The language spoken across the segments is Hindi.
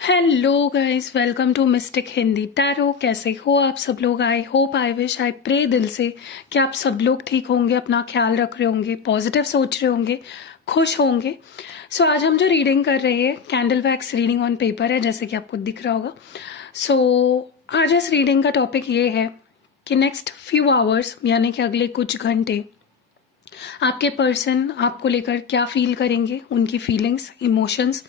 Hello guys, welcome to mystic Hindi tarot. कैसे हो आप सब लोग? I hope, I wish, I pray दिल से कि आप सब लोग ठीक होंगे, अपना ख्याल रख रहे होंगे, पॉजिटिव सोच रहे होंगे, खुश होंगे। सो आज हम जो रीडिंग कर रहे हैं candle wax reading on paper है, जैसे कि आपको दिख रहा होगा। सो आज इस रीडिंग का टॉपिक ये है कि नेक्स्ट फ्यू आवर्स यानी कि अगले कुछ घंटे आपके पर्सन आपको लेकर क्या फील करेंगे, उनकी फीलिंग्स, इमोशंस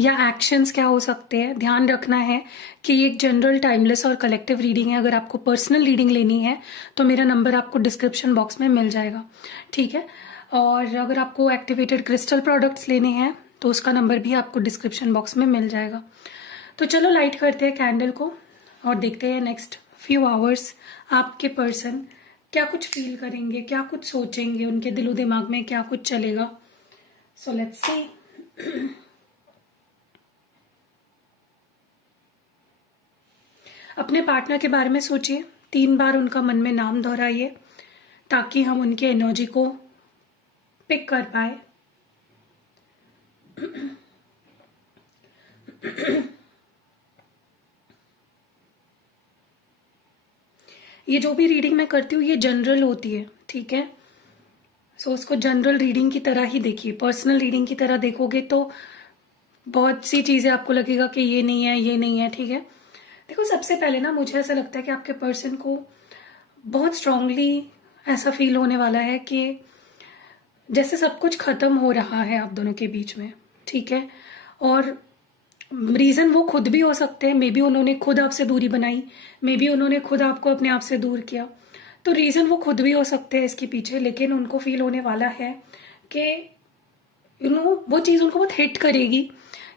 या एक्शंस क्या हो सकते हैं। ध्यान रखना है कि ये एक जनरल, टाइमलेस और कलेक्टिव रीडिंग है। अगर आपको पर्सनल रीडिंग लेनी है तो मेरा नंबर आपको डिस्क्रिप्शन बॉक्स में मिल जाएगा, ठीक है। और अगर आपको एक्टिवेटेड क्रिस्टल प्रोडक्ट्स लेने हैं तो उसका नंबर भी आपको डिस्क्रिप्शन बॉक्स में मिल जाएगा। तो चलो लाइट करते हैं कैंडल को और देखते हैं नेक्स्ट फ्यू आवर्स आपके पर्सन क्या कुछ फील करेंगे, क्या कुछ सोचेंगे, उनके दिलो दिमाग में क्या कुछ चलेगा। So let's see. अपने पार्टनर के बारे में सोचिए, 3 बार उनका मन में नाम दोहराइए ताकि हम उनकी एनर्जी को पिक कर पाए। ये जो भी रीडिंग मैं करती हूँ ये जनरल होती है, ठीक है। सो उसको जनरल रीडिंग की तरह ही देखिए। पर्सनल रीडिंग की तरह देखोगे तो बहुत सी चीजें आपको लगेगा कि ये नहीं है, ये नहीं है, ठीक है। देखो, सबसे पहले ना मुझे ऐसा लगता है कि आपके पर्सन को बहुत स्ट्रांगली ऐसा फील होने वाला है कि जैसे सब कुछ खत्म हो रहा है आप दोनों के बीच में, ठीक है। और रीजन वो खुद भी हो सकते हैं, मे बी उन्होंने खुद आपसे दूरी बनाई, मे बी उन्होंने खुद आपको अपने आप से दूर किया। तो रीजन वो खुद भी हो सकते हैं इसके पीछे, लेकिन उनको फील होने वाला है कि वो चीज उनको बहुत हिट करेगी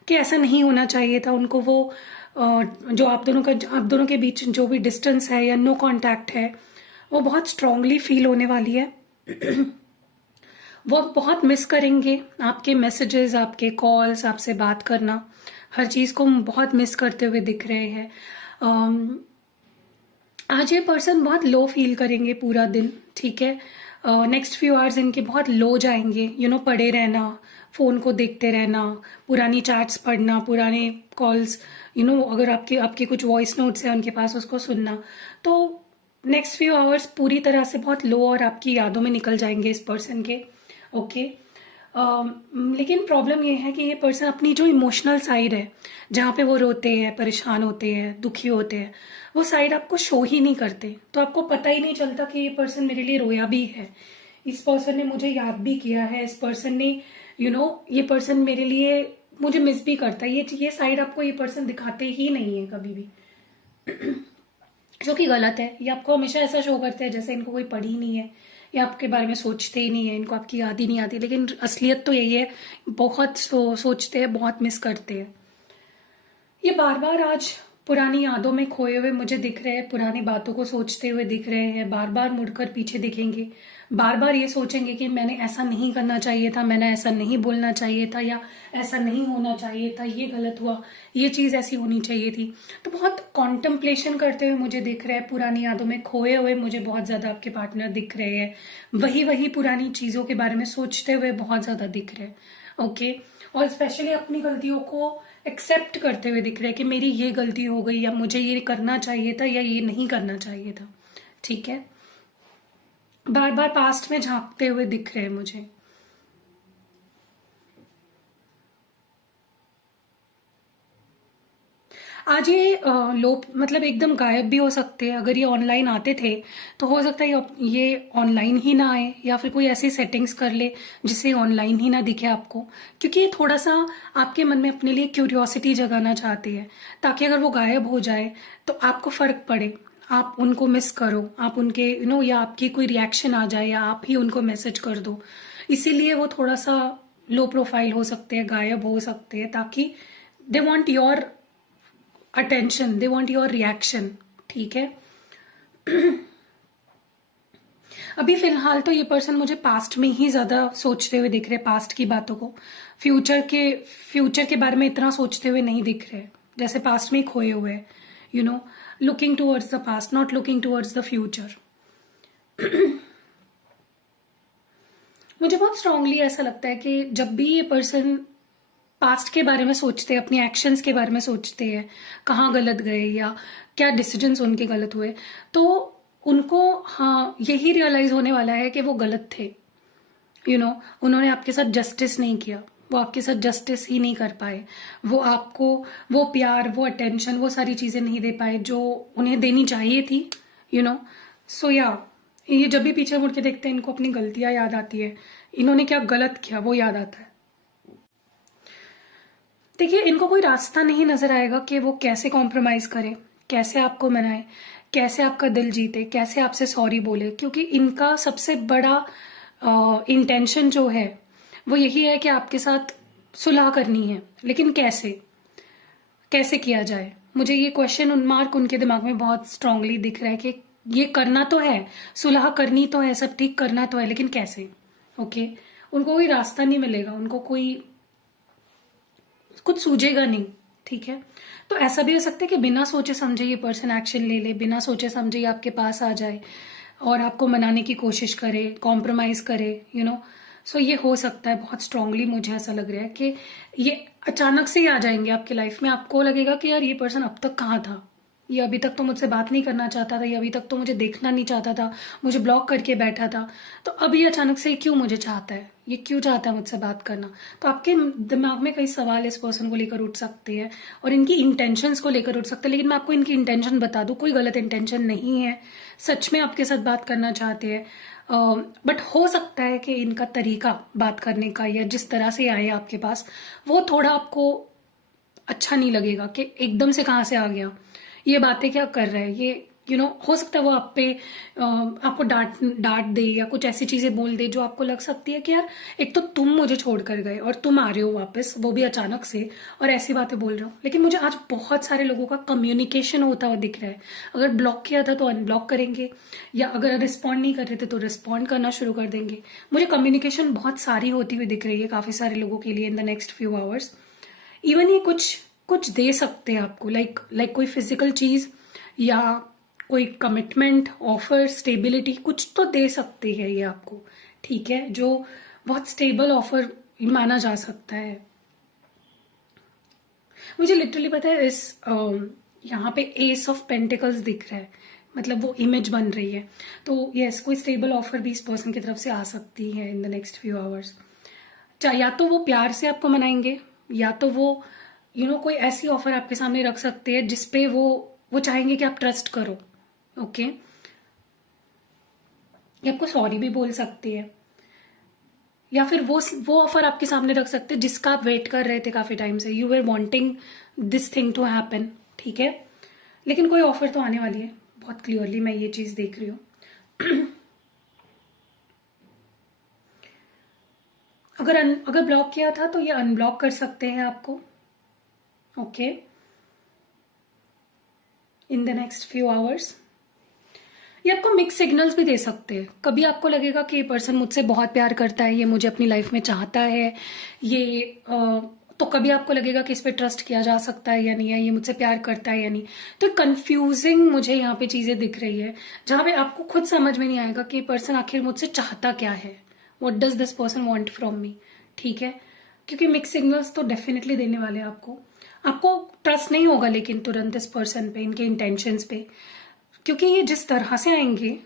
कि ऐसा नहीं होना चाहिए था। उनको वो जो आप दोनों के बीच जो भी डिस्टेंस है या नो कांटेक्ट है वो बहुत स्ट्रांगली फील होने वाली है। वो बहुत मिस करेंगे आपके मैसेजेस, आपके कॉल्स, आपसे बात करना, हर चीज को बहुत मिस करते हुए दिख रहे हैं। आज ये पर्सन बहुत लो फील करेंगे पूरा दिन, ठीक है। नेक्स्ट फ्यू आवर्स इनके बहुत लो जाएंगे। पड़े रहना, फोन को देखते रहना, पुरानी चैट्स पढ़ना, पुराने कॉल्स, अगर आपके आपके कुछ वॉइस नोट्स हैं उनके पास, उसको सुनना। तो नेक्स्ट फ्यू आवर्स पूरी तरह से बहुत लो और आपकी यादों में निकल जाएंगे इस पर्सन के, ओके। लेकिन प्रॉब्लम ये है कि ये पर्सन अपनी जो इमोशनल साइड है, जहाँ पे वो रोते हैं, परेशान होते हैं, दुखी होते हैं, वो साइड आपको शो ही नहीं करते। तो आपको पता ही नहीं चलता कि ये पर्सन मेरे लिए रोया भी है, इस पर्सन ने मुझे याद भी किया है, इस पर्सन ने ये पर्सन मेरे लिए मुझे मिस भी करता है। ये साइड आपको ये पर्सन दिखाते ही नहीं है कभी भी, जो कि गलत है। ये आपको हमेशा ऐसा शो करते हैं जैसे इनको कोई पड़ी नहीं है या आपके बारे में सोचते ही नहीं है, इनको आपकी याद ही नहीं आती। लेकिन असलियत तो यही है, बहुत सोचते हैं, बहुत मिस करते हैं। ये बार बार आज पुरानी यादों में खोए हुए मुझे दिख रहे हैं, पुरानी बातों को सोचते हुए दिख रहे हैं, बार बार मुड़कर पीछे दिखेंगे, बार बार ये सोचेंगे कि मैंने ऐसा नहीं करना चाहिए था, मैंने ऐसा नहीं बोलना चाहिए था, या ऐसा नहीं होना चाहिए था, ये गलत हुआ, ये चीज ऐसी होनी चाहिए थी। तो बहुत कॉन्टेम्पलेशन करते हुए मुझे दिख रहे हैं, पुरानी यादों में खोए हुए मुझे बहुत ज्यादा आपके पार्टनर दिख रहे हैं, वही वही पुरानी चीजों के बारे में सोचते हुए बहुत ज्यादा दिख रहे हैं, ओके। और स्पेशली अपनी गलतियों को एक्सेप्ट करते हुए दिख रहे हैं कि मेरी ये गलती हो गई, या मुझे ये करना चाहिए था, या ये नहीं करना चाहिए था, ठीक है। बार बार पास्ट में झांकते हुए दिख रहे हैं मुझे। आज ये लोग मतलब एकदम गायब भी हो सकते हैं। अगर ये ऑनलाइन आते थे तो हो सकता है ये ऑनलाइन ही ना आए, या फिर कोई ऐसी सेटिंग्स कर ले जिससे ऑनलाइन ही ना दिखे आपको, क्योंकि ये थोड़ा सा आपके मन में अपने लिए क्यूरियोसिटी जगाना चाहती है, ताकि अगर वो गायब हो जाए तो आपको फर्क पड़े, आप उनको मिस करो, आप उनके या आपकी कोई रिएक्शन आ जाए, या आप ही उनको मैसेज कर दो। इसीलिए वो थोड़ा सा लो प्रोफाइल हो सकते हैं, गायब हो सकते हैं, ताकि they want your attention, they want your reaction, ठीक है। अभी फिलहाल तो ये पर्सन मुझे पास्ट में ही ज्यादा सोचते हुए दिख रहे, पास्ट की बातों को। फ्यूचर के बारे में इतना सोचते हुए नहीं दिख रहे, जैसे पास्ट में ही खोए हुए हैं, looking towards the past, not looking towards the future. मुझे बहुत स्ट्रांगली ऐसा लगता है कि जब भी ये पर्सन पास्ट के बारे में सोचते हैं, अपनी एक्शंस के बारे में सोचते हैं, कहाँ गलत गए या क्या डिसीजंस उनके गलत हुए, तो उनको हाँ यही रियलाइज होने वाला है कि वो गलत थे। उन्होंने आपके साथ जस्टिस नहीं किया, वो आपके साथ जस्टिस ही नहीं कर पाए, वो आपको वो प्यार, वो अटेंशन, वो सारी चीज़ें नहीं दे पाए जो उन्हें देनी चाहिए थी। सो या ये जब भी पीछे मुड़ के देखते हैं इनको अपनी गलतियां याद आती है, इन्होंने क्या गलत किया वो याद आता है। देखिए, इनको कोई रास्ता नहीं नजर आएगा कि वो कैसे कॉम्प्रोमाइज करे, कैसे आपको मनाए, कैसे आपका दिल जीते, कैसे आपसे सॉरी बोले, क्योंकि इनका सबसे बड़ा इंटेंशन जो है वो यही है कि आपके साथ सुलह करनी है। लेकिन कैसे कैसे किया जाए, मुझे ये क्वेश्चन मार्क उनके दिमाग में बहुत स्ट्रांगली दिख रहा है कि ये करना तो है, सुलह करनी तो है, सब ठीक करना तो है, लेकिन कैसे। ओके, उनको कोई रास्ता नहीं मिलेगा, उनको कोई कुछ सूझेगा नहीं। ठीक है, तो ऐसा भी हो सकता है कि बिना सोचे समझे ये पर्सन एक्शन ले ले, बिना सोचे समझे ही आपके पास आ जाए और आपको मनाने की कोशिश करे, कॉम्प्रोमाइज करे। सो ये हो सकता है, बहुत स्ट्रांगली मुझे ऐसा लग रहा है कि ये अचानक से ही आ जाएंगे आपके लाइफ में। आपको लगेगा कि यार ये पर्सन अब तक कहाँ था, ये अभी तक तो मुझसे बात नहीं करना चाहता था, ये अभी तक तो मुझे देखना नहीं चाहता था, मुझे ब्लॉक करके बैठा था, तो अभी अचानक से क्यों मुझे चाहता है, ये क्यों चाहता है मुझसे बात करना। तो आपके दिमाग में कई सवाल इस पर्सन को लेकर उठ सकते हैं और इनकी इंटेंशंस को लेकर उठ सकते हैं। लेकिन मैं आपको इनकी इंटेंशन बता दूं, कोई गलत इंटेंशन नहीं है, सच में आपके साथ बात करना चाहते हैं। बट हो सकता है कि इनका तरीका बात करने का या जिस तरह से आए आपके पास, वो थोड़ा आपको अच्छा नहीं लगेगा कि एकदम से कहाँ से आ गया, ये बातें क्या कर रहा है ये। हो सकता है वो आप पे आपको डांट दे या कुछ ऐसी चीजें बोल दे जो आपको लग सकती है कि यार एक तो तुम मुझे छोड़कर गए और तुम आ रहे हो वापस, वो भी अचानक से, और ऐसी बातें बोल रहे हो। लेकिन मुझे आज बहुत सारे लोगों का कम्युनिकेशन होता हुआ दिख रहा है। अगर ब्लॉक किया था तो अनब्लॉक करेंगे, या अगर रिस्पॉन्ड नहीं कर रहे थे तो रिस्पॉन्ड करना शुरू कर देंगे। मुझे कम्युनिकेशन बहुत सारी होती हुई दिख रही है काफी सारे लोगों के लिए in the next few hours. Even ये कुछ कुछ दे सकते हैं आपको, लाइक कोई फिजिकल चीज या कोई कमिटमेंट, ऑफर, स्टेबिलिटी, कुछ तो दे सकते हैं ये आपको। ठीक है, जो बहुत स्टेबल ऑफर माना जा सकता है। मुझे लिटरली पता है इस यहाँ पे एस ऑफ पेंटिकल्स दिख रहा है, मतलब वो इमेज बन रही है। तो यस, कोई स्टेबल ऑफर भी इस पर्सन की तरफ से आ सकती है in the next few hours. या तो वो प्यार से आपको मनाएंगे, या तो वो कोई ऐसी ऑफर आपके सामने रख सकते हैं जिसपे वो चाहेंगे कि आप ट्रस्ट करो। ओके, ये आपको सॉरी भी बोल सकते हैं, या फिर वो ऑफर आपके सामने रख सकते हैं जिसका आप वेट कर रहे थे काफी टाइम से, you were wanting this thing to happen. ठीक है, लेकिन कोई ऑफर तो आने वाली है, बहुत क्लियरली मैं ये चीज देख रही हूं। अगर ब्लॉक किया था तो ये अनब्लॉक कर सकते हैं आपको। Okay, in the next few hours ये आपको मिक्स सिग्नल्स भी दे सकते हैं। कभी आपको लगेगा कि ये पर्सन मुझसे बहुत प्यार करता है, ये मुझे अपनी लाइफ में चाहता है, ये तो कभी आपको लगेगा कि इस पे ट्रस्ट किया जा सकता है या नहीं है, ये मुझसे प्यार करता है या नहीं। तो कंफ्यूजिंग मुझे यहाँ पे चीजें दिख रही है, जहां पे आपको खुद समझ में नहीं आएगा कि पर्सन आखिर मुझसे चाहता क्या है, what does this person want from me. ठीक है, क्योंकि मिक्स सिग्नल्स तो डेफिनेटली देने वाले हैं आपको ट्रस्ट नहीं होगा लेकिन तुरंत इस पर्सन पे, इनके इंटेंशंस पे, क्योंकि ये जिस तरह से आएंगे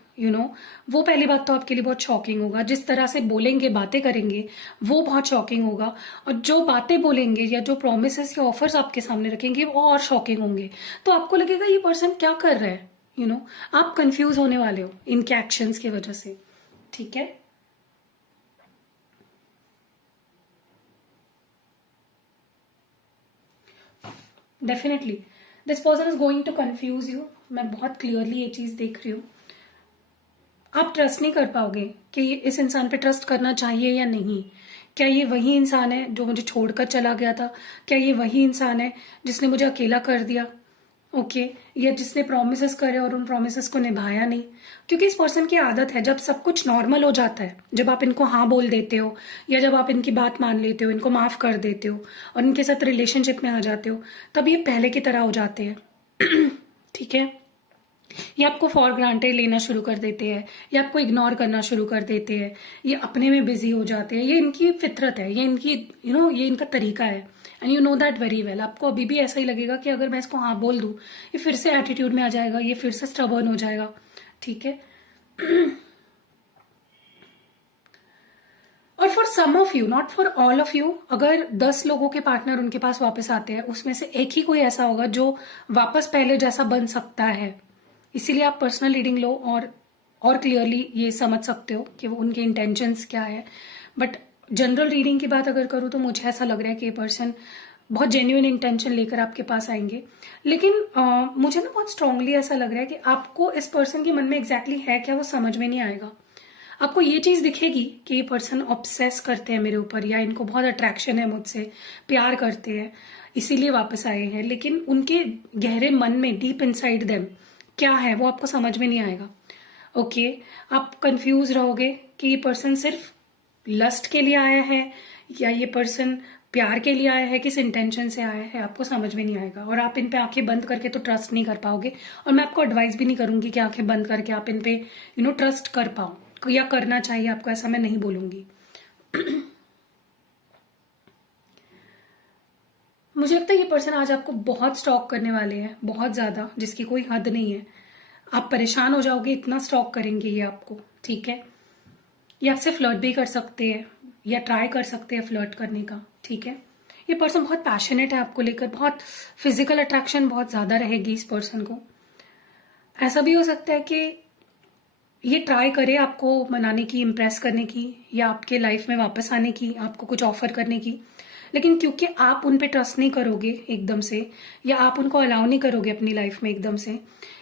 वो पहली बात तो आपके लिए बहुत शॉकिंग होगा। जिस तरह से बोलेंगे, बातें करेंगे, वो बहुत शॉकिंग होगा। और जो बातें बोलेंगे या जो प्रोमिसेस या ऑफर्स आपके सामने रखेंगे वो और शॉकिंग होंगे। तो आपको लगेगा ये पर्सन क्या कर रहा है, आप कंफ्यूज होने वाले हो इनके एक्शंस की वजह से। ठीक है, definitely this person is going to confuse you. मैं बहुत क्लियरली ये चीज देख रही हूँ। आप ट्रस्ट नहीं कर पाओगे कि इस इंसान पे ट्रस्ट करना चाहिए या नहीं। क्या ये वही इंसान है जो मुझे छोड़कर चला गया था? क्या ये वही इंसान है जिसने मुझे अकेला कर दिया? ओके, या जिसने प्रोमिसेस करे और उन प्रोमिसेस को निभाया नहीं? क्योंकि इस पर्सन की आदत है, जब सब कुछ नॉर्मल हो जाता है, जब आप इनको हाँ बोल देते हो या जब आप इनकी बात मान लेते हो, इनको माफ कर देते हो और इनके साथ रिलेशनशिप में आ जाते हो, तब ये पहले की तरह हो जाते हैं। ठीक है, ये आपको फॉर ग्रांटेड लेना शुरू कर देते हैं, ये आपको इग्नोर करना शुरू कर देते हैं, ये अपने में बिजी हो जाते हैं। ये इनकी फितरत है, ये इनकी ये इनका तरीका है and you know that very well. आपको अभी भी ऐसा ही लगेगा कि अगर मैं इसको हाँ बोल दूँ, ये फिर से एटीट्यूड में आ जाएगा, ये फिर से स्टबर्न हो जाएगा, ठीक है। और for some of you, not for all of you, अगर 10 लोगों के पार्टनर उनके पास वापस आते हैं, उसमें से एक ही कोई ऐसा होगा जो वापस पहले जैसा बन सकता है। इसीलिए आप पर्सनल रीडिंग लो और क्लियरली ये समझ सकते हो कि वो उनके इंटेंशंस क्या है। बट जनरल रीडिंग की बात अगर करूँ तो मुझे ऐसा लग रहा है कि ये पर्सन बहुत जेन्युइन इंटेंशन लेकर आपके पास आएंगे। लेकिन मुझे ना बहुत स्ट्रांगली ऐसा लग रहा है कि आपको इस पर्सन के मन में एग्जैक्टली है क्या वो समझ में नहीं आएगा। आपको ये चीज दिखेगी कि ये पर्सन ऑब्सेस करते हैं मेरे ऊपर, या इनको बहुत अट्रैक्शन है मुझसे, प्यार करते हैं, इसीलिए वापस आए हैं। लेकिन उनके गहरे मन में, डीप इनसाइड देम, क्या है वो आपको समझ में नहीं आएगा। ओके, आप कंफ्यूज रहोगे कि ये पर्सन सिर्फ लस्ट के लिए आया है या ये पर्सन प्यार के लिए आया है, किस इंटेंशन से आया है, आपको समझ में नहीं आएगा। और आप इन पे आंखें बंद करके तो ट्रस्ट नहीं कर पाओगे, और मैं आपको एडवाइस भी नहीं करूंगी कि आंखें बंद करके आप इन पे ट्रस्ट कर पाओ, या करना चाहिए आपको, ऐसा मैं नहीं बोलूंगी। मुझे लगता है ये पर्सन आज आपको बहुत स्टॉक करने वाले हैं, बहुत ज्यादा, जिसकी कोई हद नहीं है। आप परेशान हो जाओगे, इतना स्टॉक करेंगे ये आपको, ठीक है। ये आपसे फ्लर्ट भी कर सकते हैं या ट्राई कर सकते हैं फ्लर्ट करने का, ठीक है। ये पर्सन बहुत पैशनेट है आपको लेकर, बहुत फिजिकल अट्रैक्शन बहुत ज्यादा रहेगी इस पर्सन को। ऐसा भी हो सकता है कि ये ट्राई करे आपको मनाने की, इम्प्रेस करने की, या आपके लाइफ में वापस आने की, आपको कुछ ऑफर करने की। लेकिन क्योंकि आप उन पे ट्रस्ट नहीं करोगे एकदम से, या आप उनको अलाउ नहीं करोगे अपनी लाइफ में एकदम से,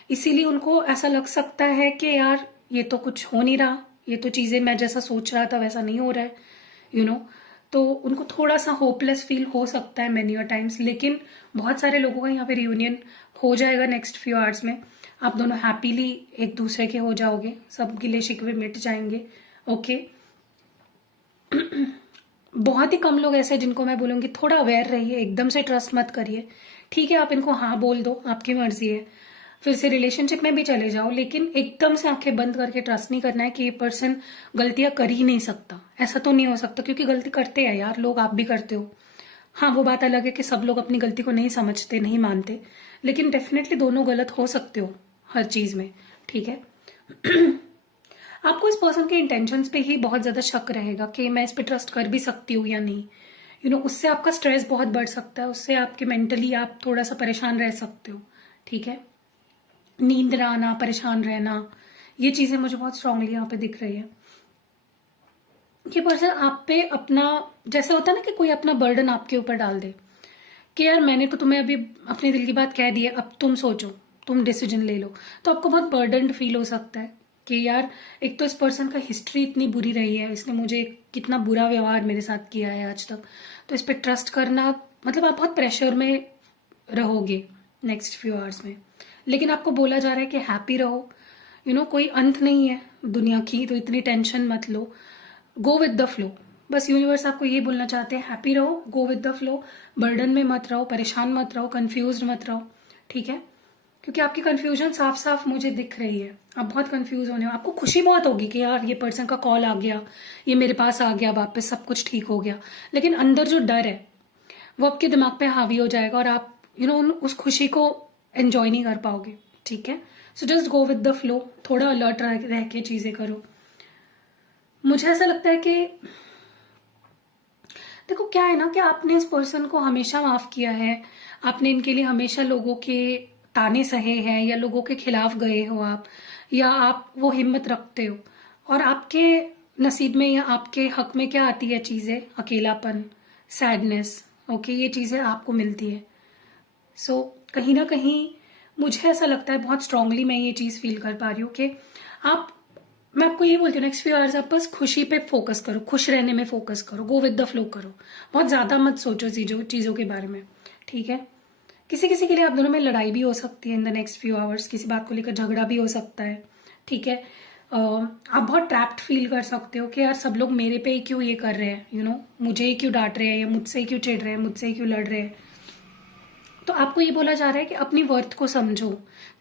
इसीलिए उनको ऐसा लग सकता है कि यार ये तो कुछ हो नहीं रहा, ये तो चीजें मैं जैसा सोच रहा था वैसा नहीं हो रहा है, तो उनको थोड़ा सा होपलेस फील हो सकता है मेनी टाइम्स। लेकिन बहुत सारे लोगों का यहाँ पे रियूनियन हो जाएगा नेक्स्ट फ्यू आवर्स में। आप दोनों हैप्पीली एक दूसरे के हो जाओगे, सब गिले शिकवे मिट जाएंगे। ओके, बहुत ही कम लोग ऐसे जिनको मैं बोलूंगी थोड़ा अवेयर रहिए, एकदम से ट्रस्ट मत करिए, ठीक है। आप इनको हाँ बोल दो, आपकी मर्जी है, फिर से रिलेशनशिप में भी चले जाओ, लेकिन एकदम से आंखें बंद करके ट्रस्ट नहीं करना है कि ये पर्सन गलतियां कर ही नहीं सकता। ऐसा तो नहीं हो सकता, क्योंकि गलती करते हैं यार लोग, आप भी करते हो। हाँ, वो बात अलग है कि सब लोग अपनी गलती को नहीं समझते, नहीं मानते, लेकिन डेफिनेटली दोनों गलत हो सकते हो हर चीज में, ठीक है। आपको इस पर्सन के इंटेंशंस पे ही बहुत ज्यादा शक रहेगा कि मैं इस पे ट्रस्ट कर भी सकती हूँ या नहीं। उससे आपका स्ट्रेस बहुत बढ़ सकता है, उससे आपके मेंटली आप थोड़ा सा परेशान रह सकते हो, ठीक है। नींद ना आना, परेशान रहना, ये चीजें मुझे बहुत स्ट्रांगली यहाँ पे दिख रही है। ये पर्सन आप पे अपना, जैसे होता है ना कि कोई अपना बर्डन आपके ऊपर डाल दे कि यार मैंने तो तुम्हें अभी अपने दिल की बात कह दी है, अब तुम सोचो, तुम डिसीजन ले लो। तो आपको बहुत बर्डन फील हो सकता है कि यार एक तो इस पर्सन का हिस्ट्री इतनी बुरी रही है, इसने मुझे कितना बुरा व्यवहार मेरे साथ किया है आज तक, तो इस पर ट्रस्ट करना, मतलब आप बहुत प्रेशर में रहोगे नेक्स्ट फ्यू आवर्स में। लेकिन आपको बोला जा रहा है कि हैप्पी रहो, कोई अंत नहीं है दुनिया की, तो इतनी टेंशन मत लो, गो विद द फ्लो। बस यूनिवर्स आपको ये बोलना चाहते हैं, हैप्पी रहो, go with the flow, burden में मत रहो, परेशान मत रहो, कंफ्यूज मत रहो, ठीक है। क्योंकि आपकी कंफ्यूजन साफ साफ मुझे दिख रही है, आप बहुत कंफ्यूज होने हो। आपको खुशी बहुत होगी कि यार ये पर्सन का कॉल आ गया, ये मेरे पास आ गया वापस, सब कुछ ठीक हो गया। लेकिन अंदर जो डर है वो आपके दिमाग पे हावी हो जाएगा, और आप उस खुशी को एंजॉय नहीं कर पाओगे, ठीक है। So just go with the flow, थोड़ा अलर्ट रह के चीजें करो। मुझे ऐसा लगता है कि देखो क्या है ना कि आपने इस पर्सन को हमेशा माफ किया है, आपने इनके लिए हमेशा लोगों के ताने सहे हैं, या लोगों के खिलाफ गए हो आप, या आप वो हिम्मत रखते हो, और आपके नसीब में या आपके हक में क्या आती है चीजें, अकेलापन, सैडनेस, ओके, ये चीजें आपको मिलती है। सो कहीं ना कहीं मुझे ऐसा लगता है, बहुत स्ट्रांगली मैं ये चीज फील कर पा रही हूँ कि मैं आपको ये बोलती हूँ नेक्स्ट फ्यू आवर्स आप बस खुशी पे फोकस करो, खुश रहने में फोकस करो, गो विद द फ्लो करो, बहुत ज्यादा मत सोचो चीजों के बारे में, ठीक है। किसी किसी के लिए आप दोनों में लड़ाई भी हो सकती है in the next few hours, किसी बात को लेकर झगड़ा भी हो सकता है, ठीक है। आप बहुत ट्रैप्ड फील कर सकते हो कि यार सब लोग मेरे पे ही क्यों ये कर रहे हैं, मुझे ही क्यों डांट रहे हैं, या मुझसे ही क्यों चिढ़ रहे हैं, मुझसे ही क्यों लड़ रहे हैं। तो आपको ये बोला जा रहा है कि अपनी वर्थ को समझो,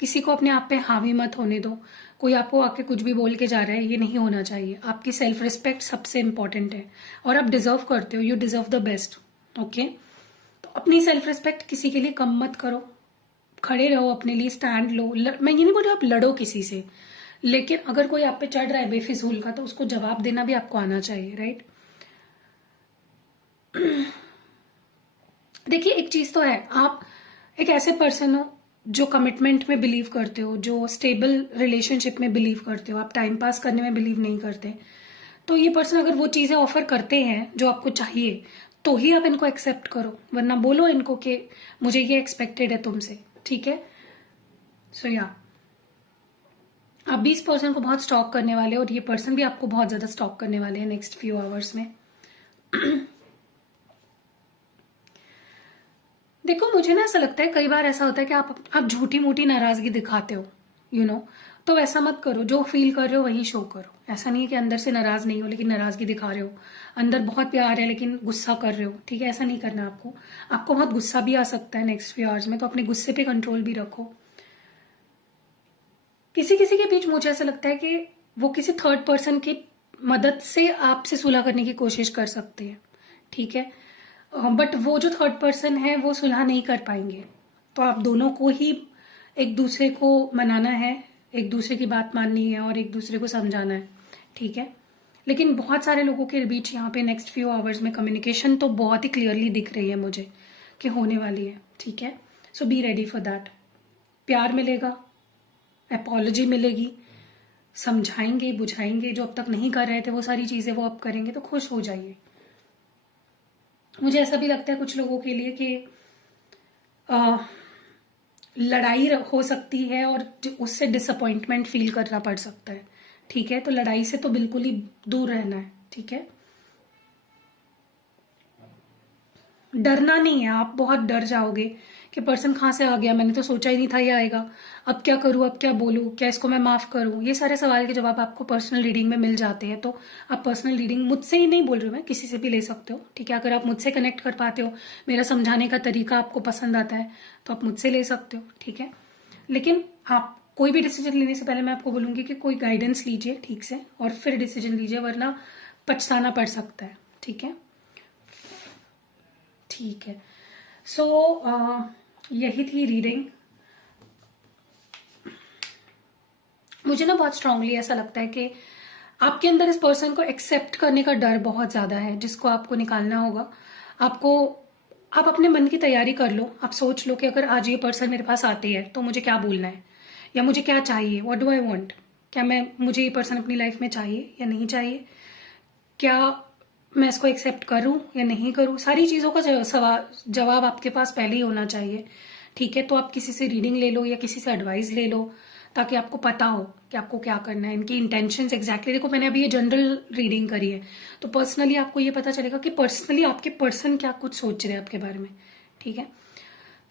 किसी को अपने आप पे हावी मत होने दो। कोई आपको आके कुछ भी बोल के जा रहा है, ये नहीं होना चाहिए। आपकी सेल्फ रिस्पेक्ट सबसे इंपॉर्टेंट है, और आप डिजर्व करते हो, you deserve the best, okay. तो तो अपनी सेल्फ रिस्पेक्ट किसी के लिए कम मत करो, खड़े रहो, अपने लिए स्टैंड लो। मैं ये नहीं बोल रही आप लड़ो किसी से, लेकिन अगर कोई आप पे चढ़ रहा है बेफिजूल का तो उसको जवाब देना भी आपको आना चाहिए, राइट। देखिए एक चीज तो है, आप एक ऐसे पर्सन हो जो कमिटमेंट में बिलीव करते हो, जो स्टेबल रिलेशनशिप में बिलीव करते हो, आप टाइम पास करने में बिलीव नहीं करते। तो ये पर्सन अगर वो चीजें ऑफर करते हैं जो आपको चाहिए तो ही आप इनको एक्सेप्ट करो, वरना बोलो इनको कि मुझे ये एक्सपेक्टेड है तुमसे, ठीक है। सो या आप भी इस पर्सन को बहुत स्टॉक करने वाले हो और ये पर्सन भी आपको बहुत ज्यादा स्टॉक करने वाले हैं नेक्स्ट फ्यू आवर्स में। देखो मुझे ना ऐसा लगता है, कई बार ऐसा होता है कि आप झूठी मूठी नाराजगी दिखाते हो, तो वैसा मत करो। जो फील कर रहे हो वही शो करो। ऐसा नहीं है कि अंदर से नाराज नहीं हो लेकिन नाराजगी दिखा रहे हो, अंदर बहुत प्यार है लेकिन गुस्सा कर रहे हो, ठीक है। ऐसा नहीं करना आपको बहुत गुस्सा भी आ सकता है नेक्स्ट फ्यू आवर्स में, तो अपने गुस्से पे कंट्रोल भी रखो। किसी किसी के बीच मुझे ऐसा लगता है कि वो किसी थर्ड पर्सन की मदद से आपसे सुलह करने की कोशिश कर सकते हैं, ठीक है। बट वो जो थर्ड पर्सन है वो सुलह नहीं कर पाएंगे, तो आप दोनों को ही एक दूसरे को मनाना है, एक दूसरे की बात माननी है और एक दूसरे को समझाना है, ठीक है। लेकिन बहुत सारे लोगों के बीच यहाँ पे नेक्स्ट फ्यू आवर्स में कम्युनिकेशन तो बहुत ही क्लियरली दिख रही है मुझे कि होने वाली है, ठीक है। सो बी रेडी फॉर दैट। प्यार मिलेगा, अपॉलॉजी मिलेगी, समझाएंगे बुझाएंगे, जो अब तक नहीं कर रहे थे वो सारी चीजें वो अब करेंगे, तो खुश हो जाइए। मुझे ऐसा भी लगता है कुछ लोगों के लिए कि लड़ाई हो सकती है और उससे डिसअपॉइंटमेंट फील करना पड़ सकता है, ठीक है। तो लड़ाई से तो बिल्कुल ही दूर रहना है, ठीक है। डरना नहीं है, आप बहुत डर जाओगे कि पर्सन कहाँ से आ गया, मैंने तो सोचा ही नहीं था ये आएगा, अब क्या करूँ, अब क्या बोलूँ, क्या इसको मैं माफ करूँ। ये सारे सवाल के जवाब आपको पर्सनल रीडिंग में मिल जाते हैं। तो आप पर्सनल रीडिंग मुझसे ही नहीं बोल रही हूँ मैं, किसी से भी ले सकते हो, ठीक है। अगर आप मुझसे कनेक्ट कर पाते हो, मेरा समझाने का तरीका आपको पसंद आता है, तो आप मुझसे ले सकते हो, ठीक है। लेकिन आप कोई भी डिसीजन लेने से पहले मैं आपको बोलूंगी कि कोई गाइडेंस लीजिए ठीक से और फिर डिसीजन लीजिए, वरना पछताना पड़ सकता है, ठीक है। ठीक है। सो यही थी रीडिंग। मुझे ना बहुत स्ट्रांगली ऐसा लगता है कि आपके अंदर इस पर्सन को एक्सेप्ट करने का डर बहुत ज्यादा है, जिसको आपको निकालना होगा। आप अपने मन की तैयारी कर लो, आप सोच लो कि अगर आज ये पर्सन मेरे पास आते हैं तो मुझे क्या बोलना है या मुझे क्या चाहिए, व्हाट डू आई वांट। क्या मुझे ये पर्सन अपनी लाइफ में चाहिए या नहीं चाहिए, क्या मैं इसको एक्सेप्ट करूं या नहीं करूं। सारी चीजों का जवाब आपके पास पहले ही होना चाहिए, ठीक है। तो आप किसी से रीडिंग ले लो या किसी से एडवाइस ले लो, ताकि आपको पता हो कि आपको क्या करना है, इनकी इंटेंशंस एग्जैक्टली। देखो मैंने अभी ये जनरल रीडिंग करी है, तो पर्सनली आपको ये पता चलेगा कि पर्सनली आपके पर्सन क्या कुछ सोच रहे हैं आपके बारे में, ठीक है।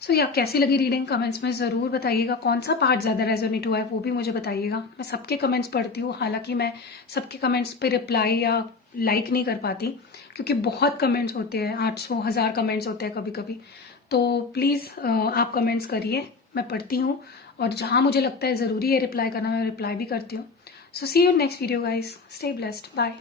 सो या कैसी लगी रीडिंग कमेंट्स में ज़रूर बताइएगा। कौन सा पार्ट ज़्यादा रेजोनेट हुआ है वो भी मुझे बताइएगा। मैं सबके कमेंट्स पढ़ती हूँ, हालांकि मैं सबके कमेंट्स पे रिप्लाई या लाइक नहीं कर पाती, क्योंकि बहुत कमेंट्स होते हैं, 800 1000 कमेंट्स होते हैं कभी कभी। तो प्लीज़ आप कमेंट्स करिए, मैं पढ़ती हूँ और जहाँ मुझे लगता है ज़रूरी है रिप्लाई करना मैं रिप्लाई भी करती हूँ। So see you next video guys, stay blessed, bye.